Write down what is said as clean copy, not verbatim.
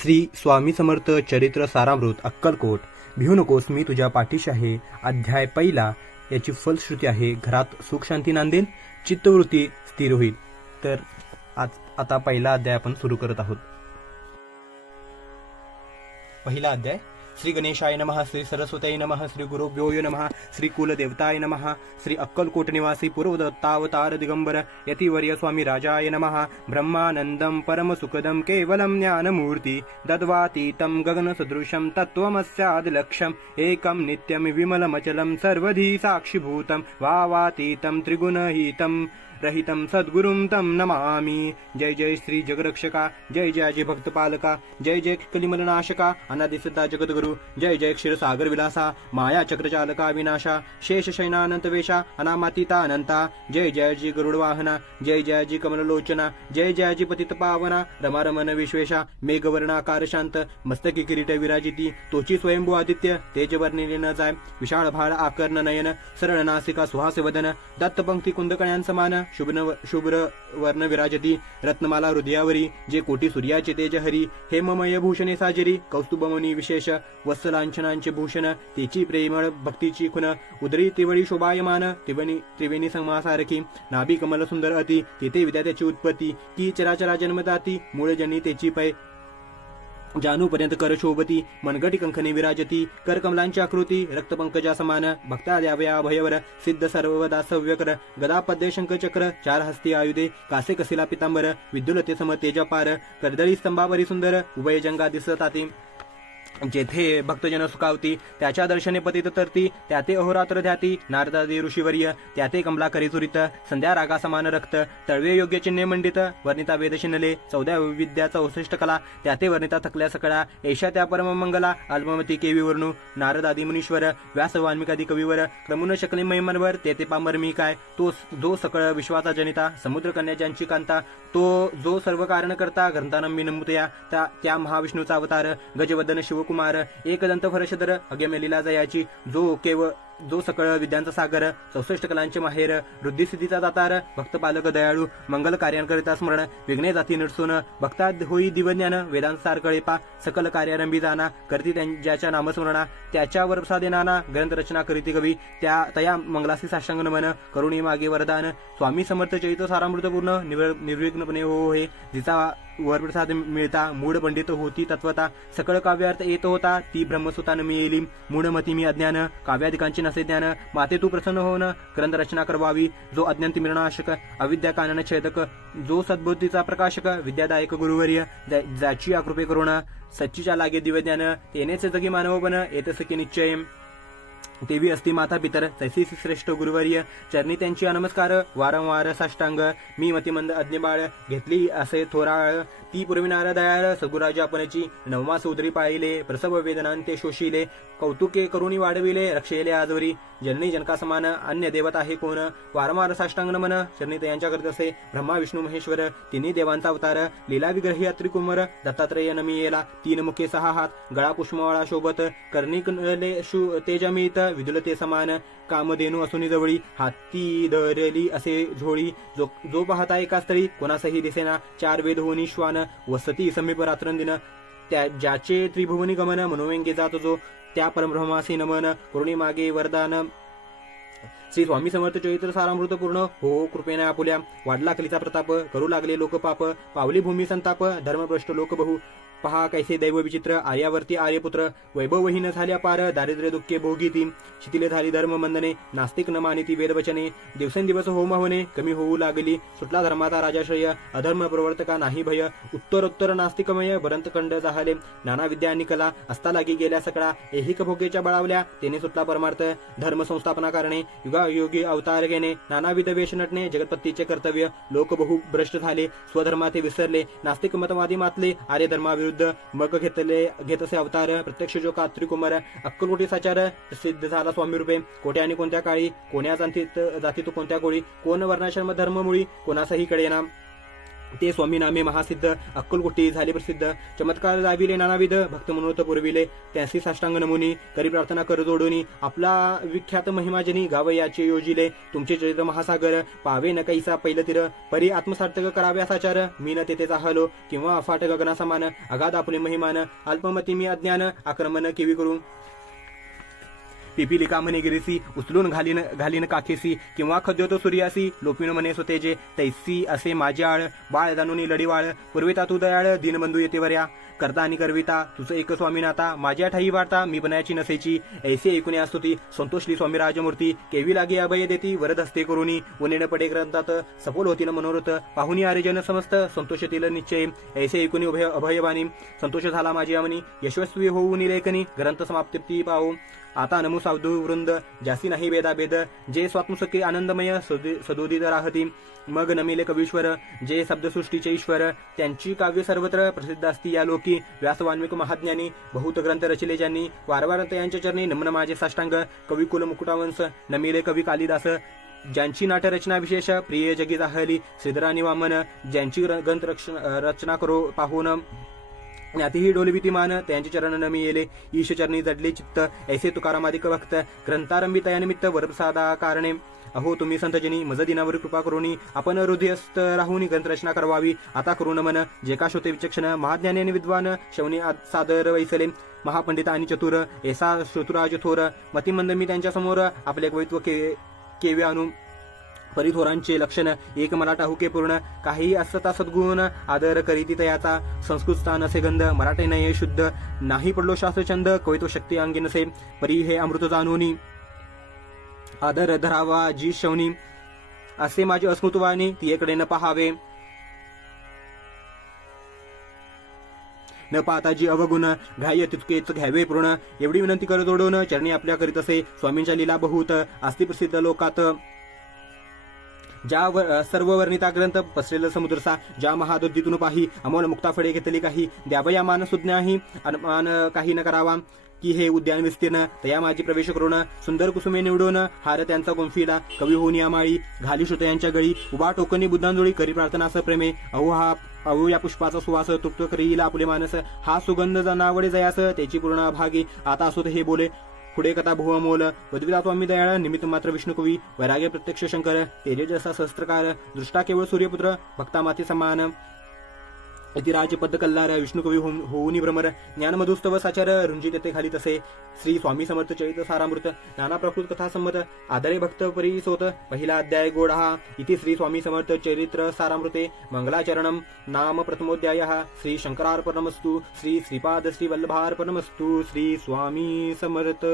श्री स्वामी समर्थ चरित्र सारामृत अक्कलकोट. भिवू नकोस मी तुझ्या पाठीशी आहे. अध्याय पहिला. याची फलश्रुती आहे, घरात सुख शांती नांदेल, चित्तवृत्ती स्थिर होईल. तर आता पहिला अध्याय आपण सुरू करत आहोत. पहिला अध्याय. श्री गणेशाय नमः, श्री सरस्वतीय नमः, श्री गुरुभ्यो नमः, श्री कुलदेवताय नमः, श्री अक्कलकोट निवासी पूर्वदत्तावतार दिगंबर यतिवर्य स्वामी राजाय नमः. ब्रह्मानंदम परम सुखदम केवलम ज्ञानमूर्ति दद्वातीतं गगनसदृशं तत्त्वमस्यादिलक्ष्यम् एकं नित्यं विमलमचलं सर्वधी साक्षिभूतं वावातीतं त्रिगुणहितं रहितं सद्गुरुं तं नमामि. जय जय श्री जगरक्षका, जय जय अजय भक्तपालका, जय जय कलिमलनाशका, अनादिसिद्धा जगद्गुरु, जय जय क्षीरसागर विलासा, माया चक्रचालका विनाशा, शेष शयनानंत वेशा, अनामातीता अनंता, जय जय जी गरुडवाहना, जय जय जी कमललोचना, जय जय जी पतित पावना, रमारमण विश्वेशा, मेघवर्णाकार शांत, मस्तकी किरीट विराजिती, तोची स्वयंभू आदित्य, तेज वर्णिले न जाय, विशाळ भाळ आकर्ण नयन, सरळ नासिका सुहास्य वदन, दत्त पंक्ती कुंदकण्यांसमान, शुभ्र वर्ण विराजती, रत्नमाला हृदयावरी, जे कोटी सूर्याचे तेज हरी, हेममय भूषणे साजरी, कौस्तुभमनी विशेष, वत्सलांछनांचे भूषण, तेची प्रेमळ भक्तीची खुन, उदरी त्रिवळी शोभायमान, त्रिवेणी संमासारखी, नाभी कमल सुंदर अति, तेथे विद्यात्याची उत्पत्ती, की चराचरा जन्मदाती, मूळ जनी तेची पै, जानूपर्यंत कर शोभती, मनगटी कंकणे विराजती, कर कमलांची आकृती, रक्तपंकजा समान, भक्ता द्यावया भयवर, सिद्ध सर्वदा सव्यकर, गदा पद्य शंख चक्र, चार हस्ती आयुधे, कासे कसिला पितांबर, विद्युलते सम तेजपार, कर्दळी स्तंभावरी सुंदर, उभय जंगा दिसताती, जेथे भक्तजन सुखावती, त्याच्या दर्शने पतित तरती, त्याते अहोरात्र ध्याती, नारदादी ऋषीवर्य, त्याते कमला करी चुरित, संध्या रागा समान रक्त, तळवे योग्य चिन्हे मंडित, वर्णिता वेद शिनले, 14 विद्याचा 64 कला, त्याते वर्णिता थकल्या सकळा, ऐशा त्या परम मंगला, अल्पमती केवी वर्णू, नारदादी मुनीश्वर, व्यास वाल्मिकादी कविवर, क्रमुन शकले महिमनवर, तेते पामर मी काय, तो जो सकळ विश्वाचा जनिता, समुद्र कन्या ज्यांची कांता, तो जो सर्व कारण करता, ग्रंथानंबी नमुतया, त्या महाविष्णूचा अवतार, गजवदन शिवकुमार, एकदंत फरशधर, अगम्यलीला जयाची, जो सकळ विद्यांचा सागर, 64 कलांचे माहेर, वृद्धिसिद्धीचा दातार, भक्तपालक दयाळू, मंगल कार्यांकरिता स्मरण, विघ्ने जाती नडसून, भक्ता होई दिवज्ञान, वेदांसार कळेपा, सकल कार्यारंभी जाना, करती ज्याच्या नामस्मरणा, त्याच्यावर प्रसादे नाना, ग्रंथ रचना करीती कवी, तया मंगलासी साष्टांग नमन, करुणी मागे वरदान, स्वामी समर्थ चरित्र सारामृतपूर्ण, निर्विघ्नपणे हो हे, जिचा वरप्रसाद मिळता, मूढ पंडित होती तत्वता, सकळ काव्यार्थ येत होता, ती ब्रह्मसुतान मिळेली, मूढमती मी अज्ञान, काव्याधिकांची नसे ज्ञान, माते तू प्रसन्न होन, ग्रंथ रचना करवावी, जो अज्ञान तिमिरनाशक, अविद्या कानन छेदक, जो सद्बुद्धीचा प्रकाशक, विद्यादायक गुरुवर्य, ज्याची कृपे करुण, सच्चीच्या लागे दिव्यज्ञान, तेनेच जगी मानवपण, येतसकी निश्चय, देवी असती माता पितर, तैसी श्रेष्ठ गुरुवर्य, चरणी त्यांची नमस्कार, वारंवार साष्टांग, मी मतिमंद अज्ञबाळ, घेतली असे थोराळ, ती पुरविणारा दयाळ, सगुराजा आपणची, नवमास उदरी पाळिले, प्रसव वेदनांते शोषिले, कौतुके करुणी वाढविले, रक्षेले आजवरी, जननी जनका समान, अन्य देवत आहे कोण, वारंवार साष्टांग नमन, चरणी तयांच्या करत असे, ब्रह्मा विष्णू महेश्वर, तिन्ही देवांचा अवतार, लीला विग्रही अत्रिकुमर, दत्तात्रय नमी येला, 3 मुखे 6 हात, गळा पुष्पमाळा शोभत, कर्णिक तेजमित, विदुलते समान, कामधेनू असून जवळी, हाती धरली असे झोळी, जो पाहता एका स्थळी, कोणासही दिसेना, 4 वेद होनी श्वान, वसती समीप रात्रंदिन, ज्याचे त्रिभुवनी गमन, मनोव्यंगे जात जो, त्या परब्रह्मासी नमन, करुणी मागे वरदान. श्री स्वामी समर्थ चरित्र सारामृत पूर्ण हो कृपेने आपुल्या, वाढला कलीचा प्रताप, करू लागले लोकपाप, पावली भूमी संताप, धर्मभ्रष्ट लोक बहु, पहा कैसे दैव विचित्र, आर्यावरती आर्यपुत्र, वैभवहीन झाल्या पार, दारिद्र्य दुःखे भोगीती, शिथिले झाली धर्म मंदने, नास्तिक न मानिती वेदवचने, दिवसेंदिवस होम होणे, कमी होऊ लागली, सुटला धर्माचा राजाश्रय, अधर्म प्रवर्तका नाही भय, उत्तरोत्तर नास्तिकमय, भरंतखंड जाहले, नाना विद्या आणि कला, असता लागी गेल्या सकळा, ऐहिक भोगेच्या बळावल्या, तेने सुटला परमार्थ, धर्म संस्थापना करणे, युगायोगी अवतार घेणे, नानाविध वेश नटणे, जगतपत्तीचे कर्तव्य, लोक बहु भ्रष्ट झाले, स्वधर्माते विसरले, नास्तिक मतवादी मातले, आर्य धर्माविरुद्ध मग घेत असे अवतार, प्रत्यक्ष जो त्रिकुमार, अक्कलकोटी साचार, सिद्ध झाला स्वामी रूपे, कोट्या आणि कोणत्या काळी, कोण्या जाती तो कोणत्या गोळी, कोण वर्णाश्रम धर्ममुळी, कोणासही कळेना, ते स्वामी नामे महासिद्ध अक्कलकोटी झाले प्रसिद्ध चमत्कार दाविले नानाविध भक्त मनोरथ पुरविले त्यासी साष्टांग नमुनी करी प्रार्थना कर जोडूनी आपला विख्यात महिमाजनी गावयाचे योजिले तुमचे चरित्र महासागर पावे न कैसा पैल तीर परी आत्मसार्थक करावे साचार मी न तेथे जाहलो किंवा अफाट गगना समान अगाध आपले महिमान अल्पमती मी अज्ञान आक्रमण केवी करून पिपिलिका म्हणे गिरीसी उचलून घालीन काखेसी किंवा खद्योतो सूर्यासी लोपिन म्हणे स्वतेजे तैसी असे माझे आळ बाळ जाणून लढीवाळ पूर्विता तू दयाळ दीनबंधू येते वर्या करता आणि करविता तुझं एक स्वामीनाथा माझ्या ठाई वार्ता मी बनायची नसेची ऐसे ऐकुने असतोती संतोषली स्वामी राजमूर्ती केवी लागे अभय देती वरद हस्ते करुणी उनेन पडे ग्रंथात सफल होतील मनोरथ पाहुनी आर्यजन समस्त संतोषतील निश्चय ऐसे ऐकुनी अभयवाणी संतोष झाला माझी अमनी यशस्वी होऊन लेखनी ग्रंथ समाप्ती पाहू आता नमू साधू वृंद जासी नाही भेद जे स्वात्मसुखी आनंदमय सदोदित राहती मग नमिले कवीश्वर जे शब्दसृष्टीचे ईश्वर त्यांची काव्य सर्वत्र प्रसिद्ध असती या लोकी व्यास वाल्मिक महाज्ञानी बहुत ग्रंथ रचिले ज्यांनी वारंवार यांच्या चरणी नमन माझे साष्टांग कविकुल मुकुटावंश नमिले कवी कालिदास ज्यांची नाट्यरचना विशेष प्रिय जगी जाहली श्रीधरानी वामन ज्यांची ग्रंथ रचना करो पाहून ज्ञातीही डोलवितीमान त्यांचे चरण नमी येले ईश चरणी जडले चित्त ऐसे तुकारामादिक भक्त ग्रंथारंभी तयानिमित्त वरप्रसादा कारणे अहो तुम्ही संतजनी मज दिनावर कृपा करुनी आपण हृदयस्थ राहून ग्रंथरचना करवावी आता करून मन जे का शोते विचक्षण महाज्ञानी आणि विद्वान शवनी सादर वैसले महापंडित आणि चतुर ऐसा श्रोतुराज थोर मतिमंद मी त्यांच्या समोर आपले कवित्व केवे आणू परिथोरांचे लक्षण एक मराठा हुके पूर्ण काही असता सद्गुण आदर करीती तयाचा संस्कृत स्थान असे गंध मराठी नये शुद्ध नाही पडलो शास्त्रचंद कवित्व शक्ती अंगी नसे परी हे अमृत जाणूनी आदर धरावा जी शवनी असे माझे अस्मृतवाणी तियेकडे न पहावे न पाहता जी अवगुण घाय तितकेच घ्यावे पूर्ण एवढी विनंती कर जोडून चरणी आपल्या करीत असे स्वामींच्या लीला बहुत अस्ति प्रसिद्ध लोकात ज्या सर्व वर्णिता ग्रंथ पसरेल समुद्रसा ज्या महादुद्धीतून पाही अमोल मुक्ता फळे घेतली काही द्यावया मान सुज्ञाही अनुमान काही न करावा की हे उद्यान विस्तीर्ण तया माझी प्रवेश करून सुंदर कुसुमे निवडून हार त्यांचा गुंफिला कवी होऊन या माळी घाली श्रोतयांच्या गळी उभा टोकनी बुद्धांजोळी करी प्रार्थनास प्रेमे अहो या पुष्पाचा सुवास तृप्त करीला आपले मानस हा सुगंध जनावडे जयास त्याची पूर्ण भागी आता असोत हे बोले पुढे कथा भुवमोल वद्विता स्वामी दयाळ निमित्त मात्र विष्णुकवी वैराग्य प्रत्यक्ष शंकर तेजसा सहस्त्रकार दृष्टा केवळ सूर्यपुत्र भक्तामाते समान यतिराज पद कल्लार विष्णुकवी होऊनी भ्रमर ज्ञानमधुस्तव साचार रुंजित येते खाली तसे श्री स्वामी समर्थ चरित्र सारामृत नाना प्रकृत कथा संमत आदरे भक्त परिसोत पहिला अध्याय गोडहा इति श्री स्वामी समर्थ चरित्र सारामृते मंगलाचरणम नाम प्रथमोध्याय श्री शंकरार्पणमस्तु श्री श्रीपाद श्री वल्लभार्पणमस्तु श्री स्वामी समर्थ।